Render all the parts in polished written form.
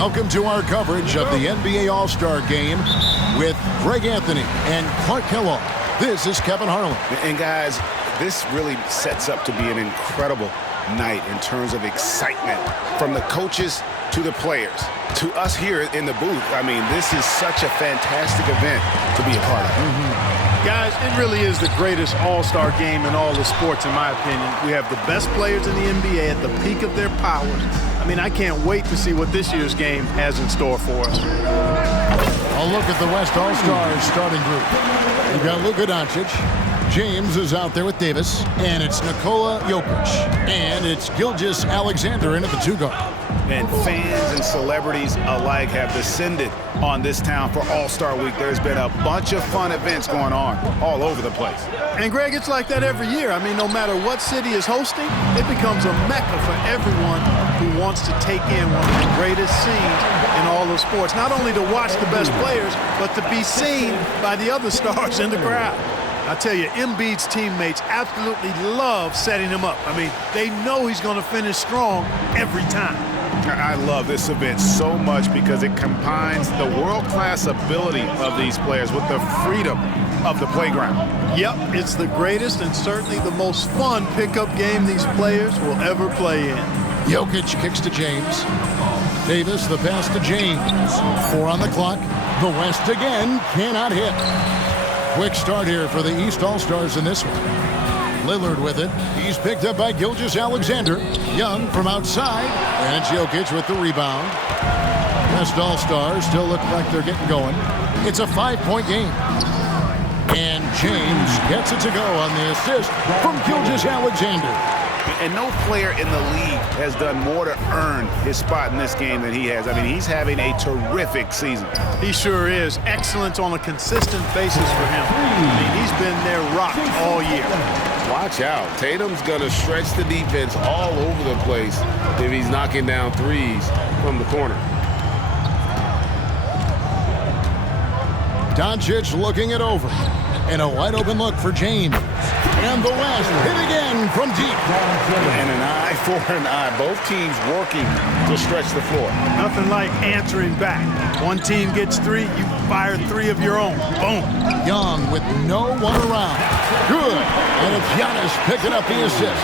Welcome to our coverage of the NBA All-Star Game with Greg Anthony and Clark Kellogg. This is Kevin Harlan. And guys, this really sets up to be an incredible night in terms of excitement from the coaches to the players to us here in the booth. I mean, this is such a fantastic event to be a part of. Guys, it really is the greatest all-star game in all the sports, in my opinion. We have the best players in the NBA at the peak of their powers. I mean, I can't wait to see what this year's game has in store for us. A look at the West All-Stars starting group. You've got Luka Doncic. James is out there with Davis. And it's Nikola Jokic. And it's Gilgeous Alexander in at the 2-guard. And fans and celebrities alike have descended on this town for All-Star Week. There's been a bunch of fun events going on all over the place. And, Greg, it's like that every year. I mean, no matter what city is hosting, it becomes a mecca for everyone who wants to take in one of the greatest scenes in all of sports. Not only to watch the best players, but to be seen by the other stars in the crowd. I tell you, Embiid's teammates absolutely love setting him up. I mean, they know he's going to finish strong every time. I love this event so much because it combines the world-class ability of these players with the freedom of the playground. Yep, it's the greatest and certainly the most fun pickup game these players will ever play in. Jokic kicks to James. Davis, the pass to James. 4 on the clock. The West again cannot hit. Quick start here for the East All-Stars in this one. Lillard with it. He's picked up by Gilgeous Alexander. Young from outside. And it's Jokic with the rebound. West All-Stars still look like they're getting going. It's a 5-point game. And James gets it to go on the assist from Gilgeous Alexander. And no player in the league has done more to earn his spot in this game than he has. I mean, he's having a terrific season. He sure is. Excellence on a consistent basis for him. I mean, he's been there rocked all year. Watch out. Tatum's going to stretch the defense all over the place if he's knocking down threes from the corner. Doncic looking it over. And a wide-open look for James. And the West hit again from deep. And an eye for an eye. Both teams working to stretch the floor. Nothing like answering back. One team gets 3, you fire 3 of your own. Boom. Young with no one around. Good. And it's Giannis picking up the assist.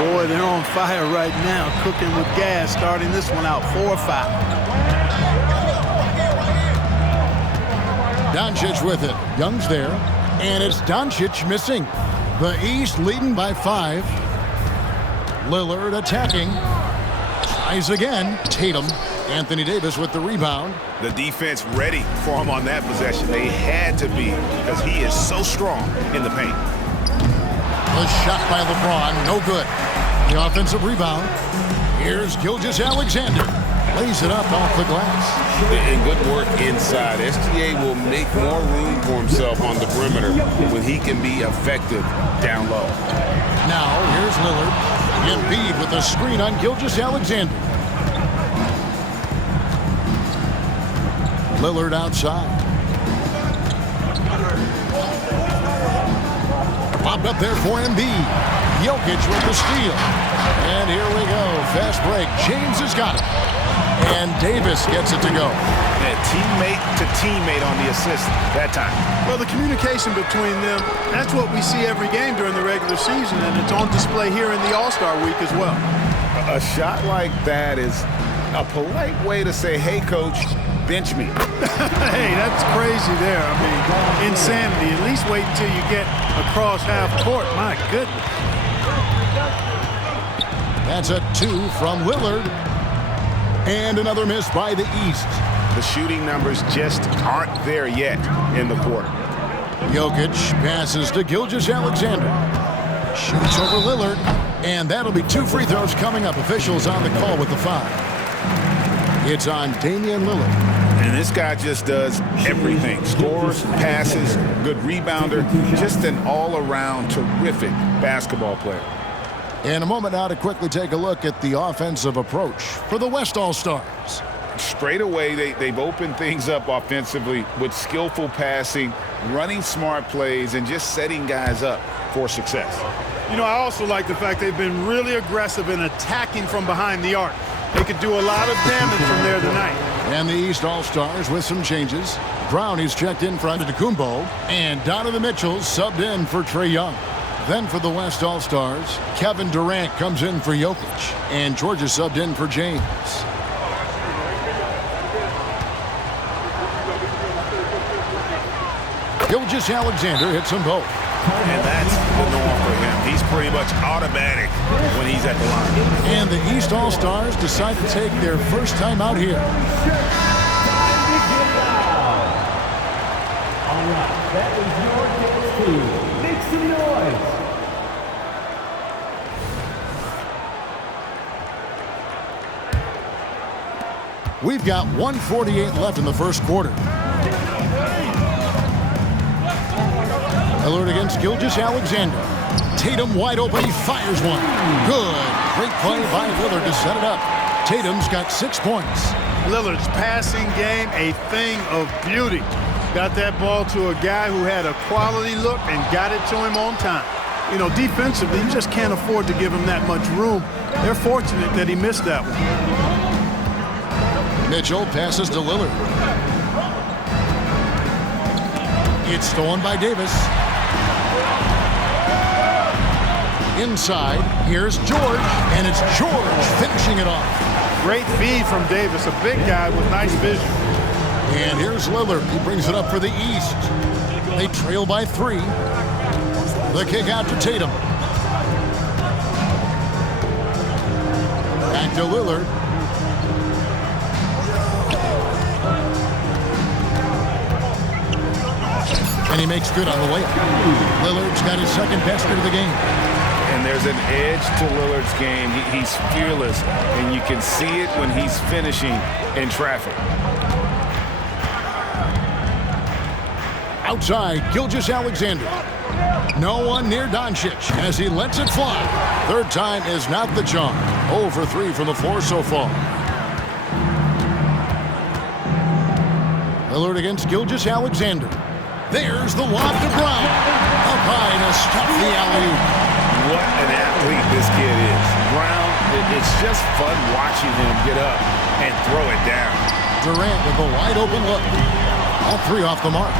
Boy, they're on fire right now, cooking with gas, starting this one out 4-5. Doncic with it. Young's there. And it's Doncic missing. The East leading by 5. Lillard attacking. Tries again. Tatum. Anthony Davis with the rebound. The defense ready for him on that possession. They had to be because he is so strong in the paint. The shot by LeBron. No good. The offensive rebound. Here's Gilgeous Alexander. Lays it up off the glass. And good work inside. SGA will make more room for himself on the perimeter when he can be effective down low. Now, here's Lillard. Embiid with a screen on Gilgeous Alexander. Lillard outside. Popped up there for Embiid. Jokic with the steal. And here we go. Fast break. James has got it. And Davis gets it to go. And teammate to teammate on the assist that time. Well, the communication between them, that's what we see every game during the regular season, and it's on display here in the All-Star Week as well. A shot like that is a polite way to say, hey, coach, bench me. Hey, that's crazy there. I mean, insanity. At least wait until you get across half court. My goodness. That's a 2 from Lillard. And another miss by the East. The shooting numbers just aren't there yet in the quarter. Jokic passes to Gilgeous Alexander. Shoots over Lillard. And that'll be 2 free throws coming up. Officials on the call with the 5. It's on Damian Lillard. And this guy just does everything. Scores, passes, good rebounder. Just an all-around terrific basketball player. In a moment now to quickly take a look at the offensive approach for the West All-Stars. Straight away, they've opened things up offensively with skillful passing, running smart plays, and just setting guys up for success. You know, I also like the fact they've been really aggressive in attacking from behind the arc. They could do a lot of damage from there tonight. And the East All-Stars with some changes. Brownie's checked in for Antetokounmpo, and Donovan Mitchell subbed in for Trae Young. Then for the West All-Stars, Kevin Durant comes in for Jokic, and Georgia subbed in for James. Gilgeous Alexander hits them both. And that's the norm for him. He's pretty much automatic when he's at the line. And the East All-Stars decide to take their first time out here. All right, that is your dance team. Make some noise. We've got 1:48 left in the first quarter. Lillard against Gilgeous Alexander. Tatum wide open. He fires one. Good. Great play by Lillard to set it up. Tatum's got 6 points. Lillard's passing game, a thing of beauty. Got that ball to a guy who had a quality look and got it to him on time. You know, defensively, you just can't afford to give him that much room. They're fortunate that he missed that one. Mitchell passes to Lillard. It's stolen by Davis. Inside, here's George, and it's George finishing it off. Great feed from Davis, a big guy with nice vision. And here's Lillard. He brings it up for the East. They trail by 3. The kick out to Tatum. Back to Lillard. And he makes good on the layup. Lillard's got his second basket of the game. And there's an edge to Lillard's game. He's fearless, and you can see it when he's finishing in traffic. Outside, Gilgeous Alexander. No one near Doncic as he lets it fly. Third time is not the charm. 0 for 3 from the floor so far. Lillard against Gilgeous Alexander. There's the lob to Bryant. Up high to stop the alley-oop. What an athlete this kid is. Brown, it's just fun watching him get up and throw it down. Durant with a wide open look. All 3 off the mark.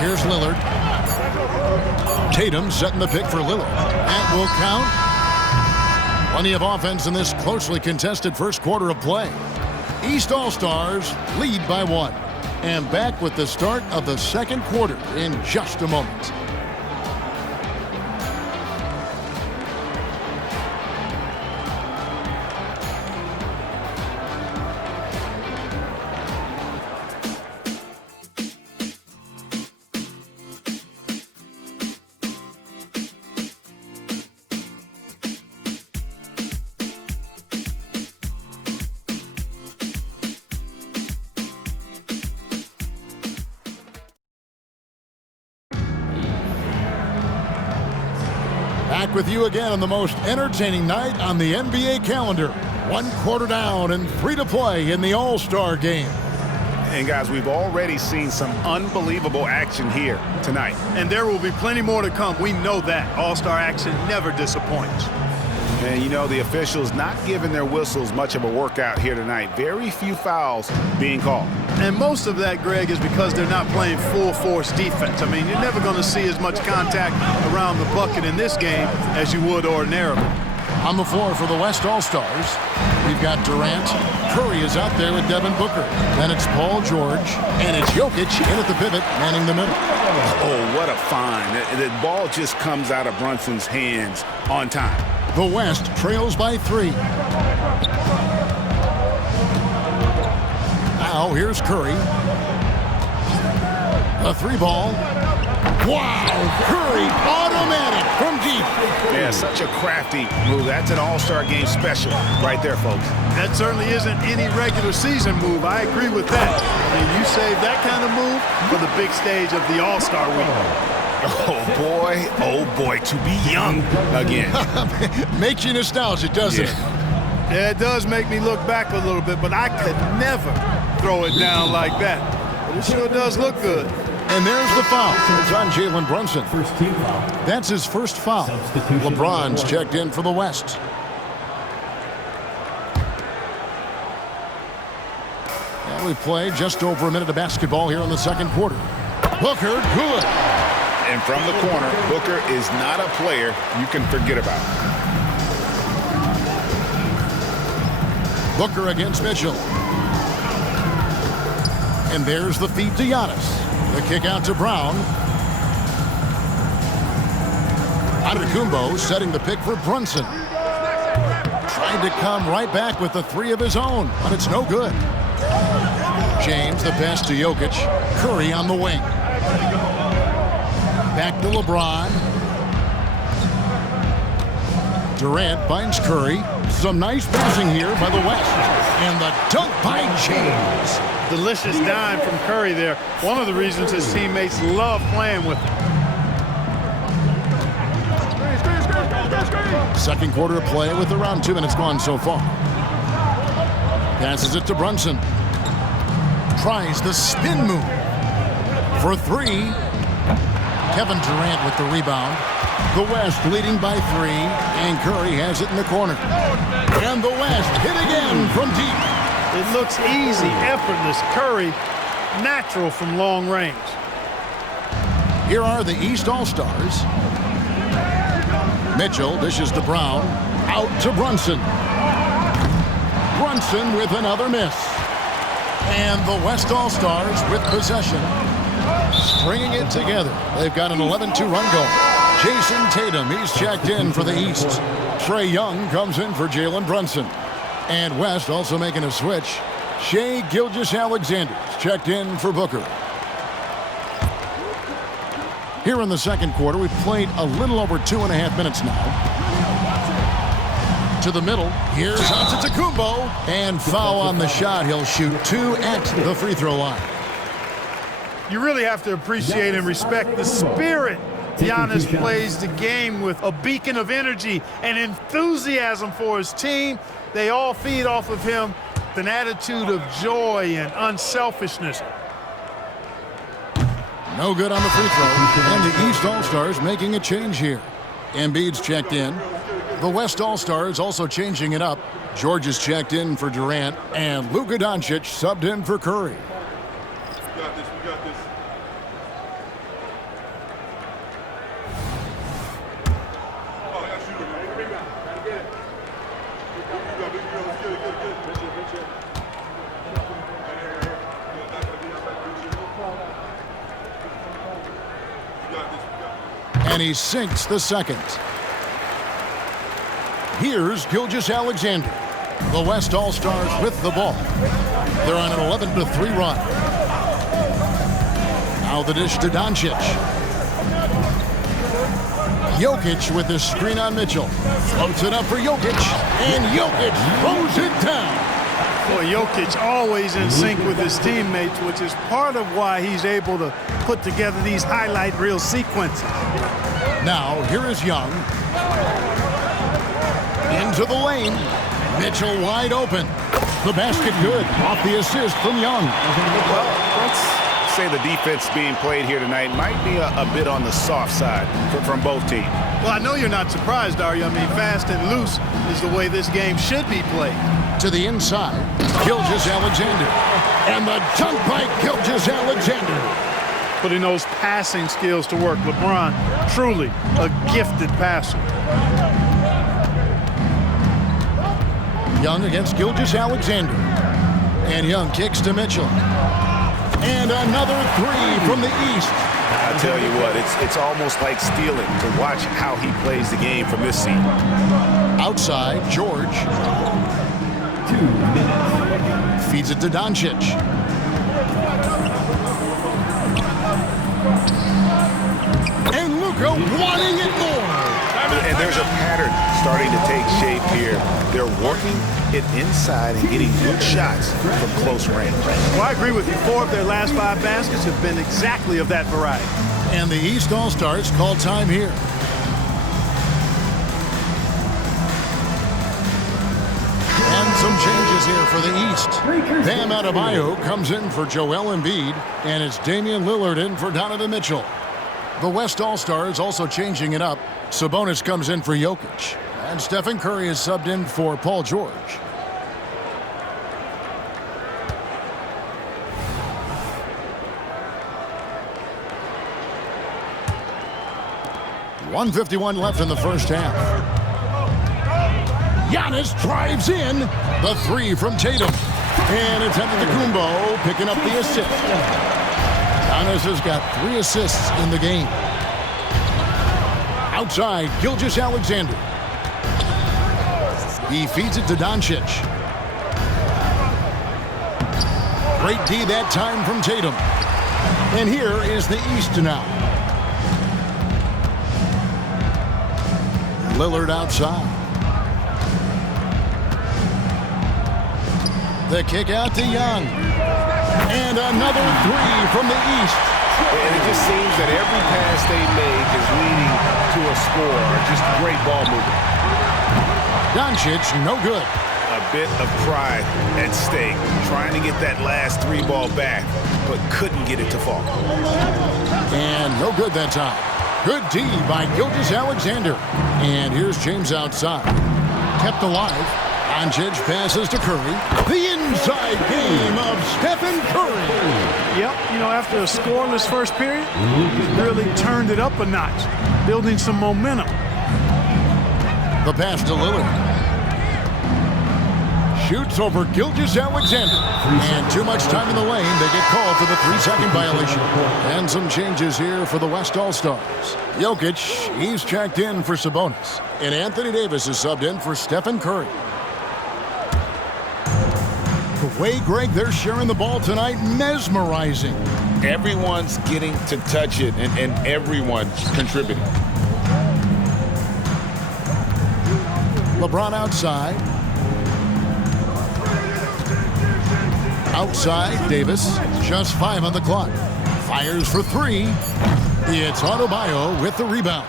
Here's Lillard. Tatum setting the pick for Lillard. That will count. Plenty of offense in this closely contested first quarter of play. East All-Stars lead by 1. And back with the start of the second quarter in just a moment. Back with you again on the most entertaining night on the NBA calendar. 1 quarter down and 3 to play in the All-Star game. And guys, we've already seen some unbelievable action here tonight. And there will be plenty more to come. We know that. All-Star action never disappoints. And you know, the officials not giving their whistles much of a workout here tonight. Very few fouls being called. And most of that, Greg, is because they're not playing full-force defense. I mean, you're never going to see as much contact around the bucket in this game as you would ordinarily. On the floor for the West All-Stars, we've got Durant. Curry is out there with Devin Booker. Then it's Paul George. And it's Jokic in at the pivot, manning the middle. Oh, what a find. The ball just comes out of Brunson's hands on time. The West trails by 3. Now here's Curry. A 3-ball. Wow! Curry automatic from deep. Yeah, such a crafty move. That's an All-Star game special right there, folks. That certainly isn't any regular season move. I agree with that. I mean, you save that kind of move for the big stage of the All-Star week. Oh boy, to be young again. Makes you nostalgic, doesn't it? Yeah, it does make me look back a little bit, but I could never throw it down like that. But it sure does look good. And there's the foul. It's on Jalen Brunson. First team foul. That's his first foul. Substitution. LeBron's checked in for the West. And we play just over a minute of basketball here in the second quarter. Booker, good. And from the corner, Booker is not a player you can forget about. Booker against Mitchell. And there's the feed to Giannis. The kick out to Brown. Antetokounmpo setting the pick for Brunson. Trying to come right back with the three of his own, but it's no good. James, the pass to Jokic. Curry on the wing. Back to LeBron. Durant finds Curry. Some nice passing here by the West. And the dunk by James. Delicious dime from Curry there. One of the reasons his teammates love playing with him. Second quarter of play with around 2 minutes gone so far. Passes it to Brunson. Tries the spin move. For three. Kevin Durant with the rebound. The West leading by 3. And Curry has it in the corner. And the West hit again from deep. It looks easy, effortless. Curry, natural from long range. Here are the East All-Stars. Mitchell dishes to Brown. Out to Brunson. Brunson with another miss. And the West All-Stars with possession. Stringing it together. They've got an 11-2 run goal. Jayson Tatum, he's checked in for the East. Trae Young comes in for Jalen Brunson. And West also making a switch. Shai Gilgeous-Alexander's checked in for Booker. Here in the second quarter, we've played a little over 2.5 minutes now. To the middle, here's Antetokounmpo. And foul on the shot. He'll shoot 2 at the free throw line. You really have to appreciate and respect the spirit Giannis plays the game with. A beacon of energy and enthusiasm for his team. They all feed off of him with an attitude of joy and unselfishness. No good on the free throw. And the East All-Stars making a change here. Embiid's checked in. The West All-Stars also changing it up. George is checked in for Durant. And Luka Doncic subbed in for Curry. We got this. And he sinks the second. Here's Gilgeous-Alexander. The West All-Stars with the ball. They're on an 11-3 run. Now the dish to Doncic. Jokic with the screen on Mitchell. Floats it up for Jokic. And Jokic throws it down. Boy, Jokic always in sync with his teammates, which is part of why he's able to put together these highlight reel sequences. Now, here is Young. Into the lane. Mitchell wide open. The basket good. Off the assist from Young. Well, let's say the defense being played here tonight might be a bit on the soft side from both teams. Well, I know you're not surprised, are you? I mean, fast and loose is the way this game should be played. To the inside, Gilgeous-Alexander. And the dunk by Gilgeous-Alexander. Putting those passing skills to work. LeBron, truly a gifted passer. Young against Gilgeous-Alexander. And Young kicks to Mitchell. And another three from the East. I tell you what, it's almost like stealing to watch how he plays the game from this seat. Outside, George. 2 minutes. Feeds it to Doncic. And Luka wanting it more. And there's a pattern starting to take shape here. They're working it inside and getting good shots from close range. Well, I agree with you. 4 of their last 5 baskets have been exactly of that variety. And the East All-Stars call time here. And Some changes here for the East. Bam Adebayo comes in for Joel Embiid, and it's Damian Lillard in for Donovan Mitchell. The West All-Stars also changing it up. Sabonis comes in for Jokic, and Stephen Curry is subbed in for Paul George. .151 left in the first half. Giannis drives in. The three from Tatum. And it's Antetokounmpo picking up the assist. Giannis has got 3 assists in the game. Outside, Gilgeous Alexander. He feeds it to Doncic. Great D that time from Tatum. And here is the East now. Lillard outside. The kick out to Young. And another 3 from the East. And it just seems that every pass they make is leading to a score. Just great ball movement. Doncic, no good. A bit of pride at stake. Trying to get that last 3 ball back, but couldn't get it to fall. And no good that time. Good D by Gilgeous Alexander. And here's James outside. Kept alive. Doncic passes to Curry. The inside game of Stephen Curry. Yep, you know, after a scoreless first period, he's really turned it up a notch, building some momentum. The pass to Lillard. Shoots over Gilgeous Alexander. And too much time in the lane. They get called for the 3-second violation. And some changes here for the West All-Stars. Jokic, he's checked in for Sabonis. And Anthony Davis is subbed in for Stephen Curry. The way, Greg, they're sharing the ball tonight, mesmerizing. Everyone's getting to touch it, and everyone's contributing. LeBron outside. Outside, Davis. Just 5 on the clock. Fires for 3. It's Adebayo with the rebound.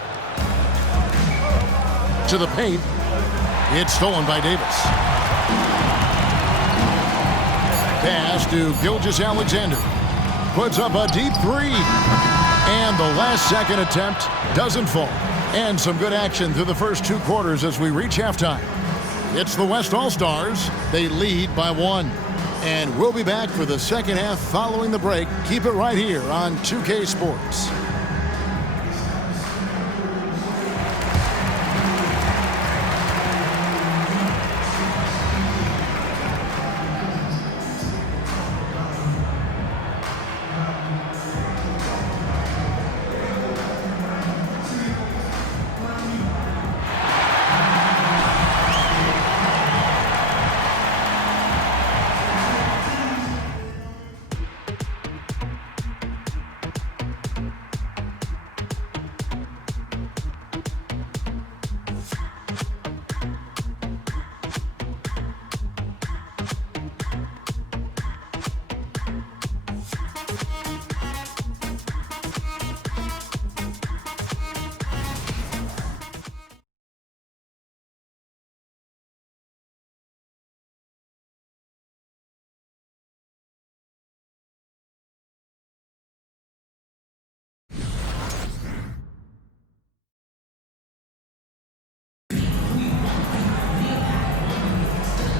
To the paint. It's stolen by Davis. Pass to Gilgeous Alexander. Puts up a deep 3. And the last second attempt doesn't fall. And some good action through the first 2 quarters as we reach halftime. It's the West All-Stars. They lead by 1. And we'll be back for the second half following the break. Keep it right here on 2K Sports.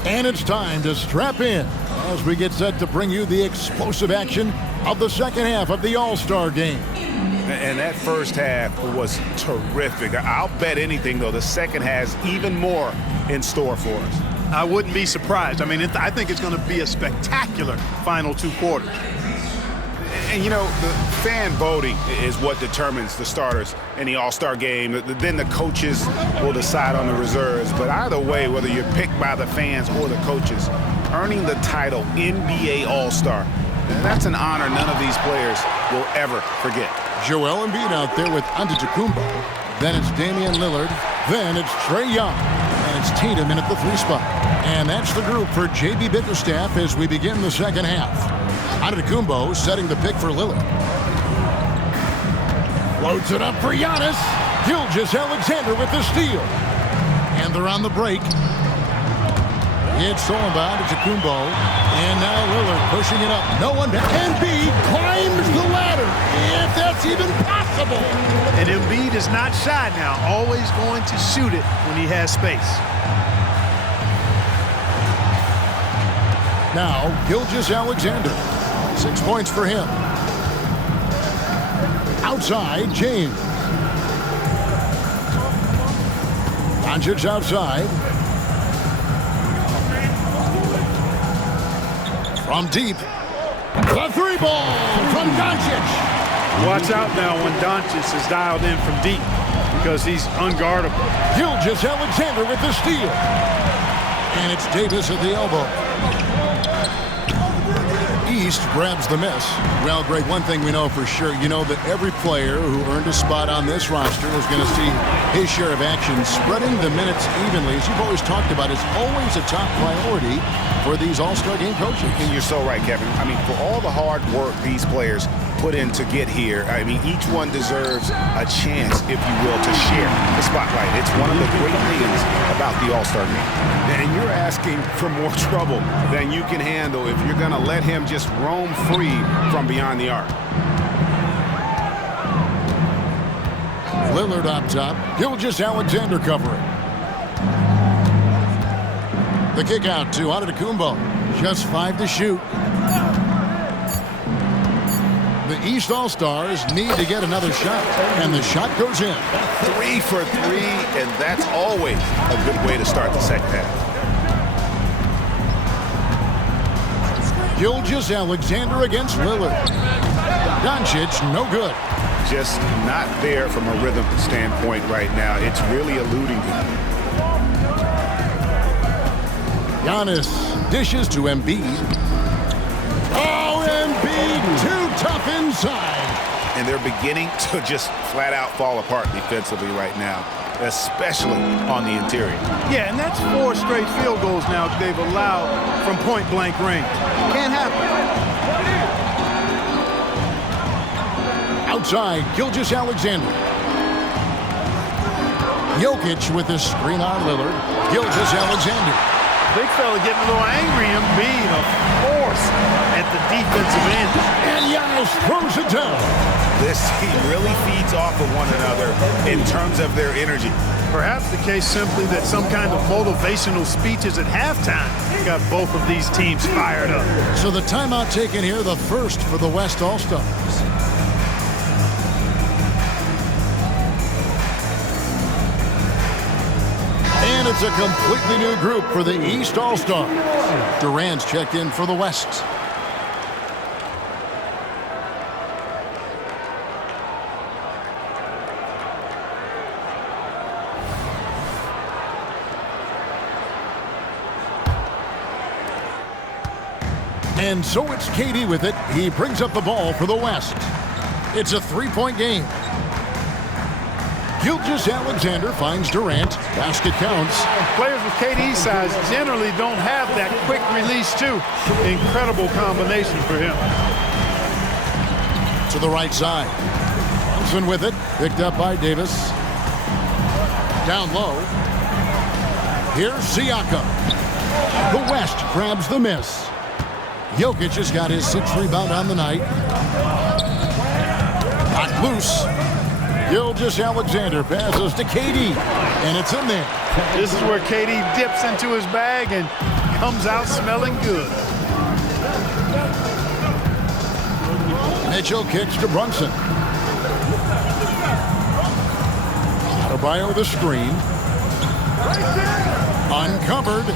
And it's time to strap in as we get set to bring you the explosive action of the second half of the All-Star game. And that first half was terrific. I'll bet anything, though, the second has even more in store for us. I wouldn't be surprised. I mean, I think it's going to be a spectacular final 2 quarters. And, you know, the fan voting is what determines the starters in the All-Star game. Then the coaches will decide on the reserves. But either way, whether you're picked by the fans or the coaches, earning the title NBA All-Star, that's an honor none of these players will ever forget. Joel Embiid out there with Antetokounmpo. Then it's Damian Lillard. Then it's Trae Young. And it's Tatum in at the 3 spot. And that's the group for J.B. Bickerstaff as we begin the second half. Antetokounmpo setting the pick for Lillard. Floats it up for Giannis. Gilgeous Alexander with the steal. And they're on the break. It's stolen by Antetokounmpo. And now Lillard pushing it up. No one down. Embiid climbs the ladder, if that's even possible. And Embiid is not shy now. Always going to shoot it when he has space. Now, Gilgeous Alexander. 6 points for him. Outside, James. Doncic outside. From deep. The three ball from Doncic. Watch out now when Doncic is dialed in from deep because he's unguardable. Gilgeous Alexander with the steal. And it's Davis at the elbow. East grabs the miss. Well, Greg, one thing we know for sure, you know that every player who earned a spot on this roster is going to see his share of action. Spreading the minutes evenly, as you've always talked about, is always a top priority for these All-Star game coaches. And you're so right, Kevin. I mean, for all the hard work these players put in to get here, I mean, each one deserves a chance, if you will, to share the spotlight. It's one of the great things about the All-Star game. And you're asking for more trouble than you can handle if you're going to let him just roam free from beyond the arc. Lillard up top. Gilgeous Alexander covering. The kick out to Antetokounmpo. Just 5 to shoot. The East All-Stars need to get another shot, and the shot goes in. 3 for 3, and that's always a good way to start the second half. Gilgeous Alexander against Lillard. Doncic, no good. Just not there from a rhythm standpoint right now. It's really eluding him. Giannis dishes to Embiid. Oh, Embiid, too tough inside. And they're beginning to just flat out fall apart defensively right now, especially on the interior. Yeah, and that's 4 straight field goals now they've allowed from point-blank range. Can't happen. Outside, Gilgeous Alexander. Jokic with the screen on Lillard. Gilgeous Alexander. Big fella getting a little angry and being a force at the defensive end. And Giannis throws it down. This team really feeds off of one another in terms of their energy. Perhaps the case simply that some kind of motivational speeches at halftime got both of these teams fired up. So the timeout taken here, the first for the West All-Stars. And it's a completely new group for the East All-Stars. Durant's checked in for the West. And so it's KD with it. He brings up the ball for the West. It's a 3-point game. Gilgeous Alexander finds Durant. Basket counts. Players with KD's size generally don't have that quick release, too. Incredible combination for him. To the right side. Brunson with it. Picked up by Davis. Down low. Here's Siakam. The West grabs the miss. Jokic has got his 6th rebound on the night. Not loose. Gilgeous Alexander passes to KD, and it's in there. This is where KD dips into his bag and comes out smelling good. Mitchell kicks to Brunson. Adebayo the screen. Uncovered.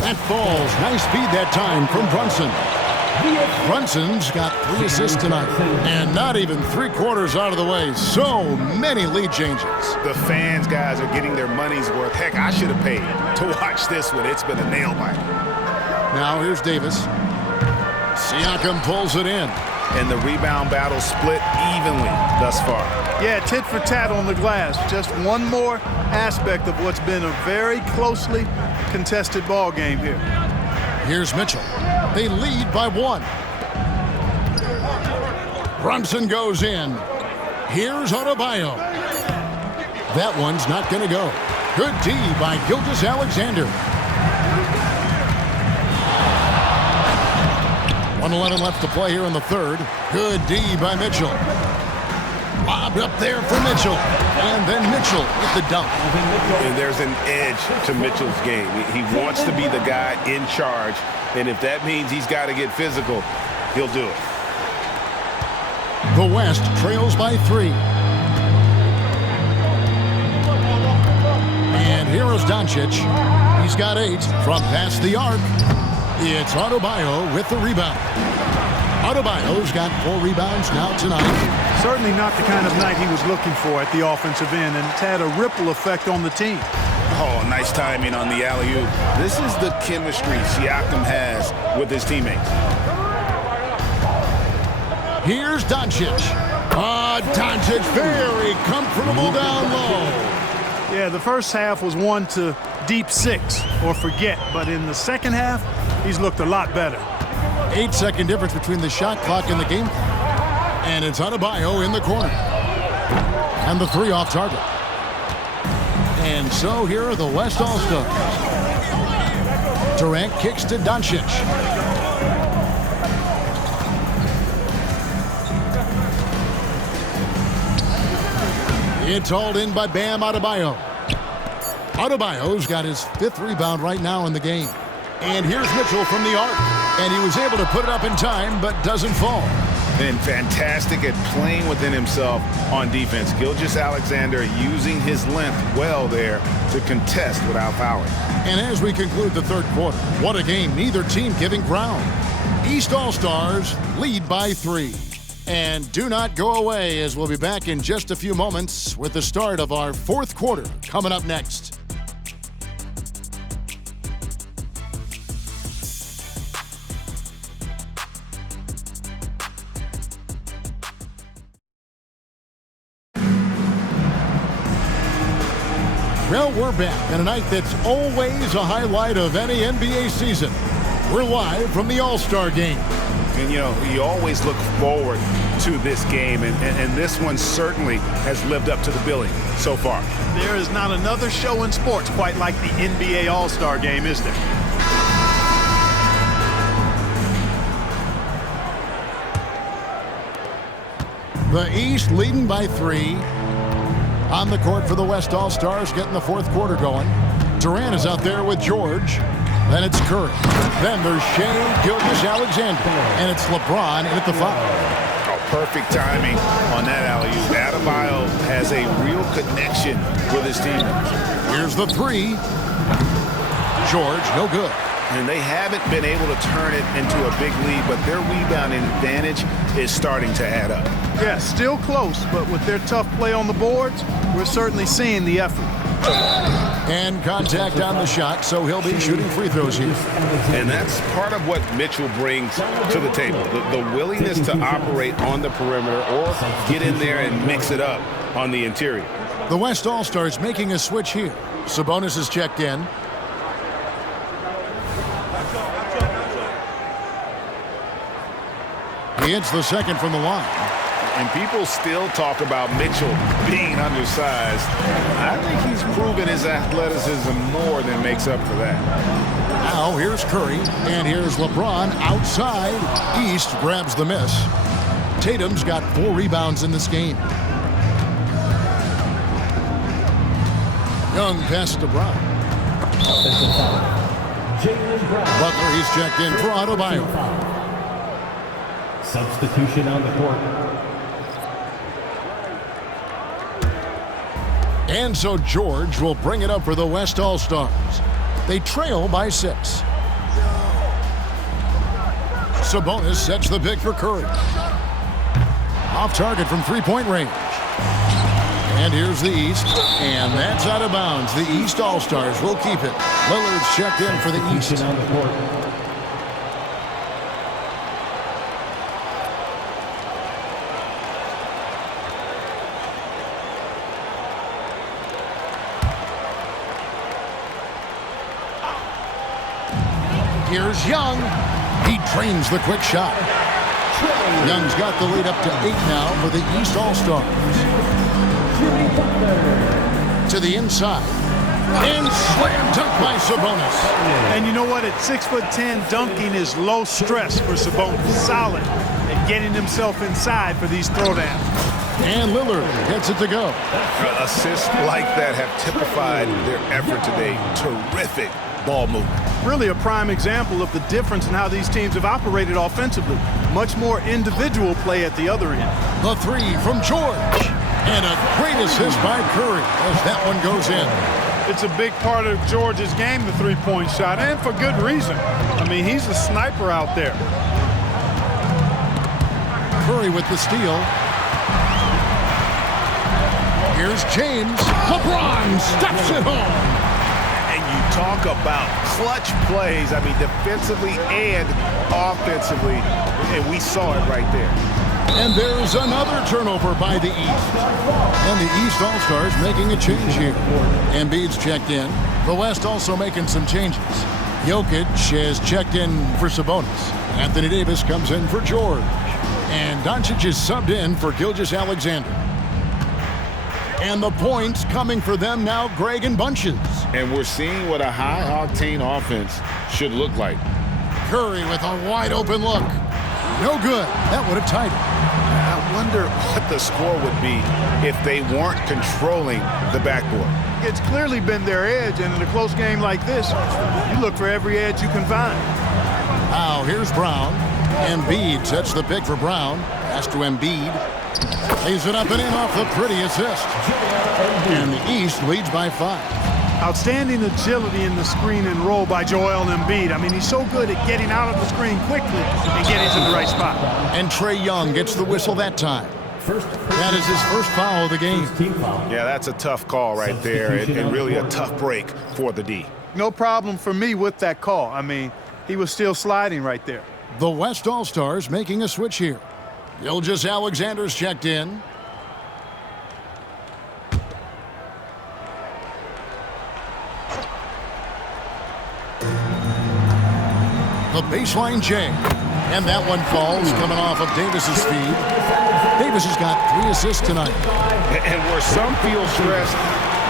That falls. Nice speed that time from Brunson. Brunson's got 3 assists tonight. And not even 3/4 out of the way. So many lead changes. The fans, guys, are getting their money's worth. Heck, I should have paid to watch this one. It's been a nail biter. Now here's Davis. Siakam pulls it in. And the rebound battle split evenly thus far. Yeah, tit for tat on the glass. Just one more aspect of what's been a very closely contested ball game here. Here's Mitchell. They lead by 1. Brunson goes in. Here's Adebayo. That one's not going to go. Good D by Gilgeous Alexander. 1:11 left to play here in the third. Good D by Mitchell. Lobbed up there for Mitchell. And then Mitchell with the dunk. And there's an edge to Mitchell's game. He wants to be the guy in charge. And if that means he's got to get physical, he'll do it. The West trails by 3. And here is Doncic. He's got 8 from past the arc. It's Adebayo with the rebound. Adebayo's got 4 rebounds now tonight. Certainly not the kind of night he was looking for at the offensive end, and it's had a ripple effect on the team. Oh, nice timing on the alley-oop. This is the chemistry Siakam has with his teammates. Here's Doncic. Doncic very comfortable down low. Yeah, the first half was one to deep 6 or forget, but in the second half, he's looked a lot better. 8-second difference between the shot clock and the game clock. And it's Adebayo in the corner. And the 3 off target. And so here are the West All-Stars. Durant kicks to Doncic. It's hauled in by Bam Adebayo. Adebayo's got his 5th rebound right now in the game. And here's Mitchell from the arc. And he was able to put it up in time, but doesn't fall. And fantastic at playing within himself on defense. Gilgeous Alexander using his length well there to contest without fouling. And as we conclude the third quarter, what a game, neither team giving ground. East All-Stars lead by 3. And do not go away, as we'll be back in just a few moments with the start of our fourth quarter coming up next. Well, we're back on a night that's always a highlight of any NBA season. We're live from the All-Star Game. And, you know, you always look forward to this game, and this one certainly has lived up to the billing so far. There is not another show in sports quite like the NBA All-Star Game, is there? The East leading by 3. On the court for the West All-Stars, getting the fourth quarter going. Durant is out there with George. Then it's Curry. Then there's Shai, Gilgeous Alexander. And it's LeBron at the 5. Oh, perfect timing on that alley-oop. Adebayo has a real connection with his teammates. Here's the 3. George, no good. And they haven't been able to turn it into a big lead, but their rebounding advantage is starting to add up. Yeah, still close, but with their tough play on the boards, we're certainly seeing the effort. And contact on the shot, so he'll be shooting free throws here. And that's part of what Mitchell brings to the table, the willingness to operate on the perimeter or get in there and mix it up on the interior. The West All-Stars making a switch here. Sabonis is checked in. He hits the second from the line. And people still talk about Mitchell being undersized. I think he's proven his athleticism more than makes up for that. Now here's Curry, and here's LeBron outside. East grabs the miss. Tatum's got 4 rebounds in this game. Young pass to Brown. Butler, he's checked in for Adebayo. Substitution on the court. And so George will bring it up for the West All-Stars. They trail by 6. Sabonis sets the pick for Curry. Off target from three-point range. And here's the East, and that's out of bounds. The East All-Stars will keep it. Lillard's checked in for the East. On the court. Here's Young. He trains the quick shot. Young's got the lead up to 8 now for the East All-Stars. To the inside. And slam dunk by Sabonis. And you know what? At 6'10", dunking is low stress for Sabonis. Solid at getting himself inside for these throwdowns. And Lillard gets it to go. Assists like that have typified their effort today. Terrific ball movement. Really a prime example of the difference in how these teams have operated offensively. Much more individual play at the other end. The three from George. And a great assist by Curry as that one goes in. It's a big part of George's game, the three-point shot, and for good reason. I mean, he's a sniper out there. Curry with the steal. Here's James. LeBron steps it home. And you talk about clutch plays. I mean, defensively and offensively. And we saw it right there. And there's another turnover by the East. And the East All-Stars making a change here. Embiid's checked in. The West also making some changes. Jokic has checked in for Sabonis. Anthony Davis comes in for George. And Doncic is subbed in for Gilgeous Alexander. And the points coming for them now, Greg and bunches. And we're seeing what a high-octane offense should look like. Curry with a wide-open look. No good. That would have tied it. I wonder what the score would be if they weren't controlling the backboard. It's clearly been their edge, and in a close game like this, you look for every edge you can find. Now, here's Brown. Embiid sets the pick for Brown. Pass to Embiid. Lays it up and in off the pretty assist. And the East leads by 5. Outstanding agility in the screen and roll by Joel Embiid. I mean, he's so good at getting out of the screen quickly and getting to the right spot. And Trae Young gets the whistle that time. That is his first foul of the game. Yeah, that's a tough call right there, and really a tough break for the D. No problem for me with that call. I mean, he was still sliding right there. The West All-Stars making a switch here. Gilgeous Alexander's checked in. The baseline J. And that one falls coming off of Davis's feed. Davis has got 3 assists tonight. And where some feel stressed,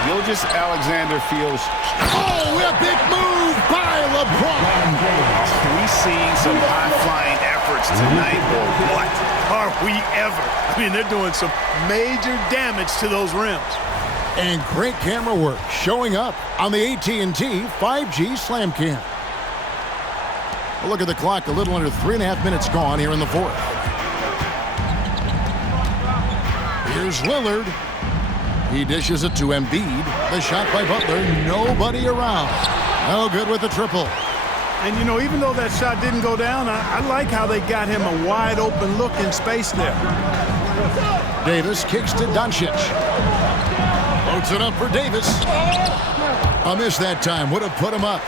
Gilgeous Alexander feels... Oh, a big move by LeBron. Are we seeing some high-flying efforts tonight, or what? Are we ever? I mean, they're doing some major damage to those rims. And great camera work showing up on the AT&T 5G Slam Cam. Look at the clock, a little under 3.5 minutes gone here in the fourth. Here's Lillard. He dishes it to Embiid. The shot by Butler, nobody around. No good with the triple. And, you know, even though that shot didn't go down, I like how they got him a wide open look in space there. Davis kicks to Doncic. Loads it up for Davis. A miss that time, would have put him up.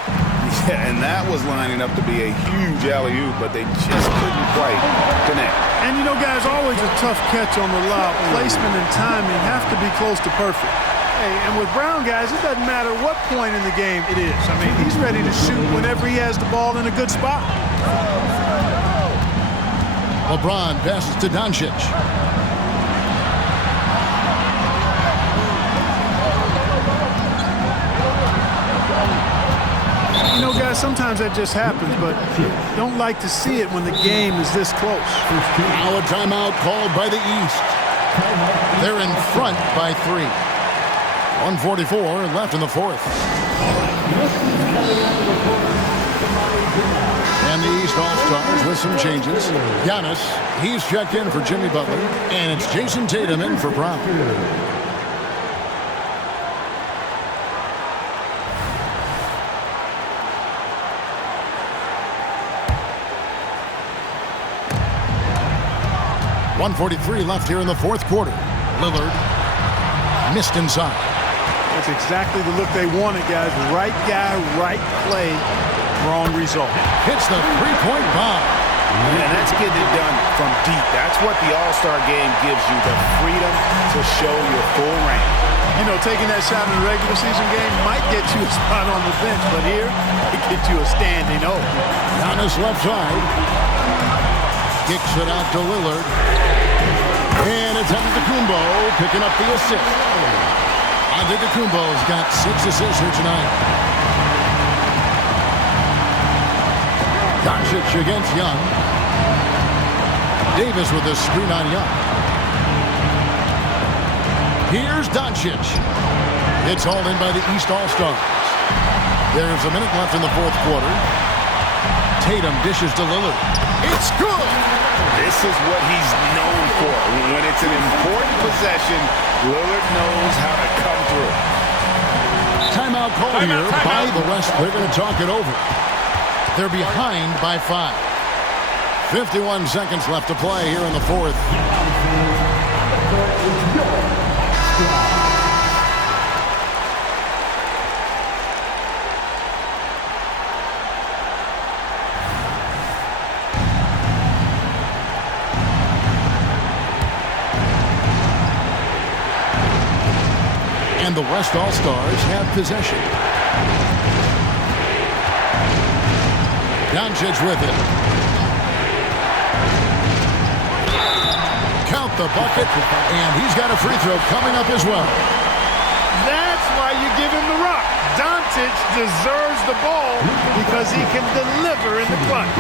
Yeah, and that was lining up to be a huge alley-oop, but they just couldn't quite connect. And, you know, guys, always a tough catch on the lob. Placement and timing have to be close to perfect. Hey, and with Brown, guys, it doesn't matter what point in the game it is. I mean, he's ready to shoot whenever he has the ball in a good spot. LeBron passes to Doncic. You know, guys, sometimes that just happens, but don't like to see it when the game is this close. Now a timeout called by the East. They're in front by 3. 1:44 left in the fourth. And the East All-Stars with some changes. Giannis, he's checked in for Jimmy Butler. And it's Jayson Tatum in for Brown. .143 left here in the fourth quarter. Lillard missed inside. That's exactly the look they wanted, guys. Right guy, right play, wrong result. Hits the three-point bomb. And that's getting it done from deep. That's what the All-Star game gives you, the freedom to show your full range. You know, taking that shot in the regular season game might get you a spot on the bench, but here, it gets you a standing O. Giannis left side. Kicks it out to Lillard. And it's Antetokounmpo picking up the assist. On Antetokounmpo's got 6 assists here tonight. Doncic against Young. Davis with a screen on Young. Here's Doncic. It's hauled in by the East All-Stars. There's a minute left in the fourth quarter. Tatum dishes to Lillard. It's good! This is what he's known for. When it's an important possession, Lillard knows how to come through. Timeout call here by the West. They're going to talk it over. They're behind by 5. 51 seconds left to play here in the fourth. And the West All-Stars have possession. Doncic with it. Count the bucket, and he's got a free throw coming up as well. That's why you give him the rock. Doncic deserves the ball because he can deliver in the clutch.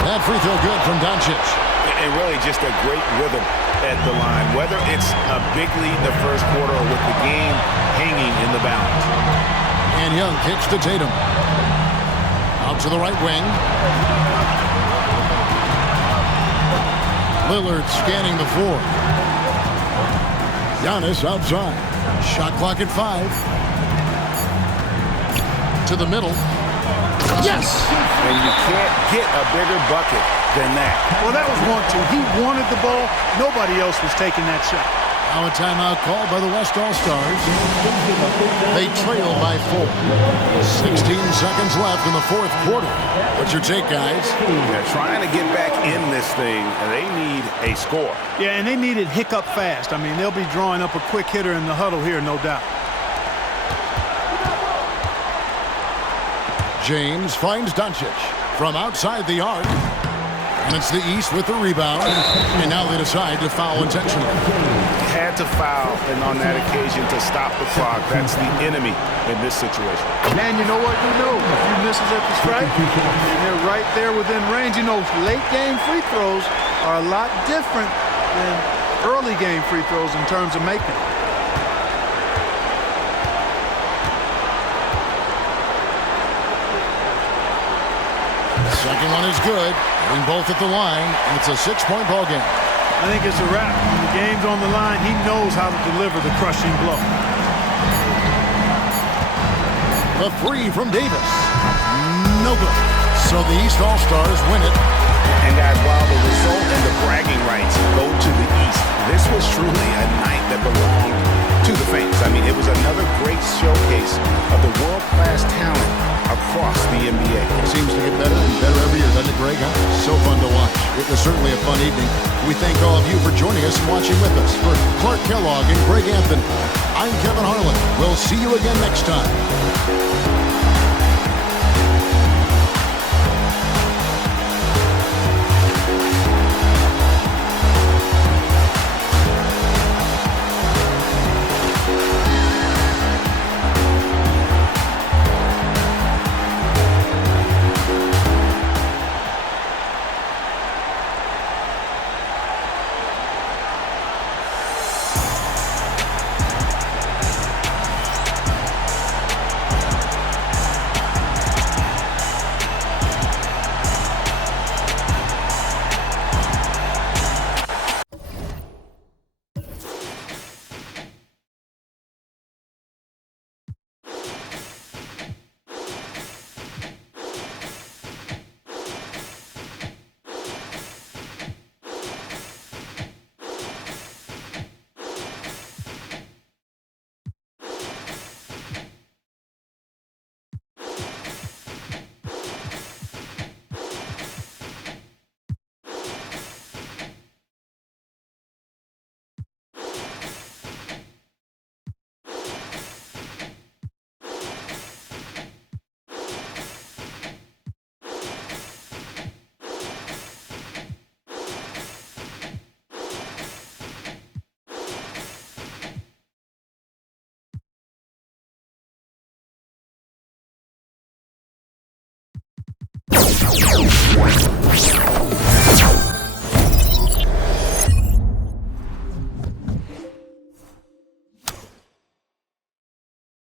That free throw good from Doncic. And really just a great rhythm at the line, whether it's a big lead in the first quarter or with the game hanging in the balance. And Young kicks to Tatum. Out to the right wing. Lillard scanning the floor. Giannis outside. Shot clock at 5. To the middle. Yes! And you can't get a bigger bucket than that. Well, that was 1-2. He wanted the ball. Nobody else was taking that shot. Now a timeout called by the West All-Stars. They trail by 4. 16 seconds left in the fourth quarter. What's your take, guys? They're trying to get back in this thing, and they need a score. Yeah, and they need it hiccup fast. I mean, they'll be drawing up a quick hitter in the huddle here, no doubt. James finds Doncic from outside the arc. And it's the East with the rebound. And now they decide to foul intentionally. Had to foul, and on that occasion to stop the clock. That's the enemy in this situation. Man, you know what you do? A few misses at the stripe, and they're right there within range. You know, late game free throws are a lot different than early game free throws in terms of making them. Second one is good. Getting both at the line, and it's a 6-point ball game. I think it's a wrap. When the game's on the line, he knows how to deliver the crushing blow. The three from Davis. No good. So the East All-Stars win it. And guys, while the result and the bragging rights go to the East, this was truly a night that belonged to the fans. I mean, it was another great showcase of the world-class talent across the NBA. It seems to get better and better every year, doesn't it, Greg? So fun to watch. It was certainly a fun evening. We thank all of you for joining us and watching with us. For Clark Kellogg and Greg Anthony, I'm Kevin Harlan. We'll see you again next time.